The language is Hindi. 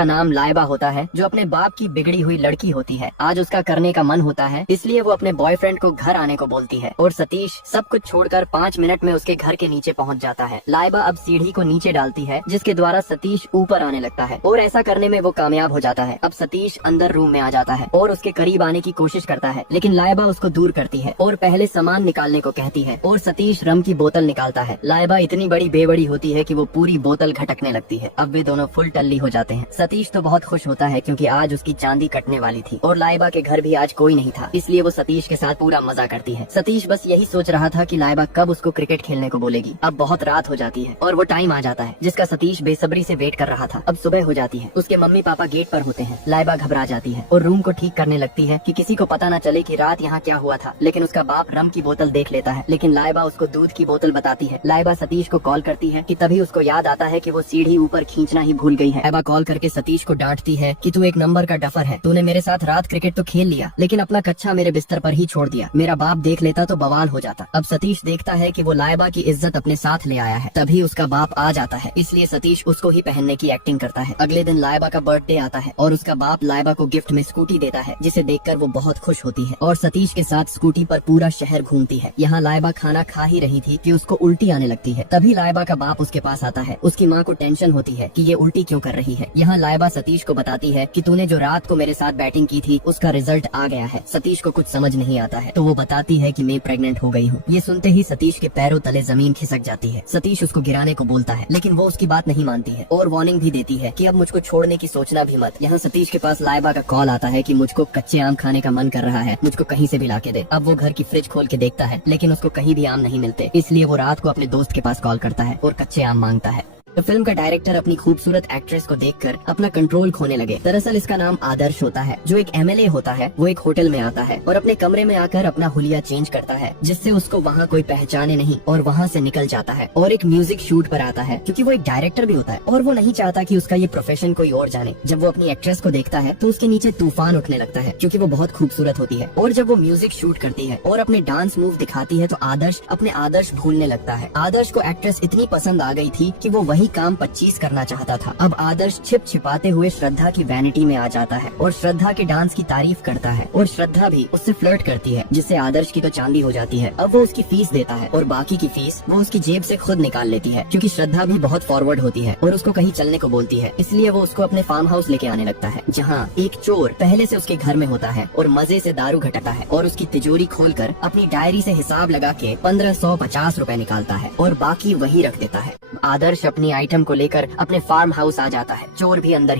जिसका नाम लाइबा होता है, जो अपने बाप की बिगड़ी हुई लड़की होती है। आज उसका करने का मन होता है, इसलिए वो अपने बॉयफ्रेंड को घर आने को बोलती है और सतीश सब कुछ छोड़कर 5 मिनट में उसके घर के नीचे पहुंच जाता है। लाइबा अब सीढ़ी को नीचे डालती है, जिसके द्वारा सतीश ऊपर आने लगता है और ऐसा करने में वो कामयाब हो जाता है। अब सतीश अंदर रूम में आ जाता है और उसके करीब आने की कोशिश करता है, लेकिन लाइबा उसको दूर करती है और पहले सामान निकालने को कहती है और सतीश रम की बोतल निकालता है। लाइबा इतनी बड़ी बेबड़ी होती है कि वो पूरी बोतल घटकने लगती है। अब वे दोनों फुल टल्ली हो जाते हैं। सतीश तो बहुत खुश होता है क्योंकि आज उसकी चांदी कटने वाली थी और लाइबा के घर भी आज कोई नहीं था, इसलिए वो सतीश के साथ पूरा मजा करती है। सतीश बस यही सोच रहा था कि लाइबा कब उसको क्रिकेट खेलने को बोलेगी। अब बहुत रात हो जाती है और वो टाइम आ जाता है जिसका सतीश बेसब्री से वेट कर रहा था। अब सुबह हो जाती है, उसके मम्मी पापा गेट पर होते हैं। लाइबा घबरा जाती है और रूम को ठीक करने लगती है कि किसी को पता न चले कि रात यहाँ क्या हुआ था, लेकिन उसका बाप रम की बोतल देख लेता है, लेकिन लाइबा उसको दूध की बोतल बताती है। लाइबा सतीश को कॉल करती है कि तभी उसको याद आता है कि वो सीढ़ी ऊपर खींचना ही भूल गई है। लाइबा कॉल करके सतीश को डांटती है कि तू एक नंबर का डफर है, तूने मेरे साथ रात क्रिकेट तो खेल लिया, लेकिन अपना कच्चा मेरे बिस्तर पर ही छोड़ दिया। मेरा बाप देख लेता तो बवाल हो जाता। अब सतीश देखता है कि वो लाइबा की इज्जत अपने साथ ले आया है, तभी उसका बाप आ जाता है, इसलिए सतीश उसको ही पहनने की एक्टिंग करता है। अगले दिन लाइबा का बर्थडे आता है और उसका बाप लाइबा को गिफ्ट में स्कूटी देता है, जिसे देखकर वो बहुत खुश होती है और सतीश के साथ स्कूटी पर पूरा शहर घूमती है। यहाँ लाइबा खाना खा ही रही थी कि उसको उल्टी आने लगती है। तभी लाइबा का बाप उसके पास आता है। उसकी माँ को टेंशन होती है कि ये उल्टी क्यों कर रही है। यहाँ लाइबा सतीश को बताती है कि तूने जो रात को मेरे साथ बैटिंग की थी उसका रिजल्ट आ गया है। सतीश को कुछ समझ नहीं आता है तो वो बताती है कि मैं प्रेग्नेंट हो गई हूँ। ये सुनते ही सतीश के पैरों तले जमीन खिसक जाती है। सतीश उसको गिराने को बोलता है, लेकिन वो उसकी बात नहीं मानती है और वार्निंग भी देती है कि अब मुझको छोड़ने की सोचना भी मत। यहाँ सतीश के पास लाइबा का कॉल आता है कि मुझको कच्चे आम खाने का मन कर रहा है, मुझको कहीं से भी ला के दे। अब वो घर की फ्रिज खोल के देखता है, लेकिन उसको कहीं भी आम नहीं मिलते, इसलिए वो रात को अपने दोस्त के पास कॉल करता है और कच्चे आम मांगता है। तो फिल्म का डायरेक्टर अपनी खूबसूरत एक्ट्रेस को देखकर अपना कंट्रोल खोने लगे। दरअसल इसका नाम आदर्श होता है, जो एक एमएलए होता है। वो एक होटल में आता है और अपने कमरे में आकर अपना हुलिया चेंज करता है, जिससे उसको वहाँ कोई पहचाने नहीं और वहाँ से निकल जाता है और एक म्यूजिक शूट पर आता है, क्योंकि वो एक डायरेक्टर भी होता है और वो नहीं चाहता कि उसका ये प्रोफेशन कोई और जाने। जब वो अपनी एक्ट्रेस को देखता है तो उसके नीचे तूफान उठने लगता है, क्योंकि वो बहुत खूबसूरत होती है। और जब वो म्यूजिक शूट करती है और अपने डांस मूव दिखाती है तो आदर्श अपने आदर्श भूलने लगता है। आदर्श को एक्ट्रेस इतनी पसंद आ गई थी कि वो वही काम 25 करना चाहता था। अब आदर्श छिप छिपाते हुए श्रद्धा की वैनिटी में आ जाता है और श्रद्धा के डांस की तारीफ करता है और श्रद्धा भी उससे फ्लर्ट करती है, जिससे आदर्श की तो चांदी हो जाती है। अब वो उसकी फीस देता है और बाकी की फीस वो उसकी जेब से खुद निकाल लेती है, क्योंकि श्रद्धा भी बहुत फॉरवर्ड होती है और उसको कहीं चलने को बोलती है, इसलिए वो उसको अपने फार्म हाउस लेके आने लगता है, जहाँ एक चोर पहले से उसके घर में होता है और मजे से दारू घटाता है और उसकी तिजोरी खोलकर अपनी डायरी से हिसाब लगा के 1550 रुपए निकालता है और बाकी वही रख देता है। आदर्श अपनी आइटम को लेकर अपने फार्म हाउस आ जाता है। चोर भी अंदर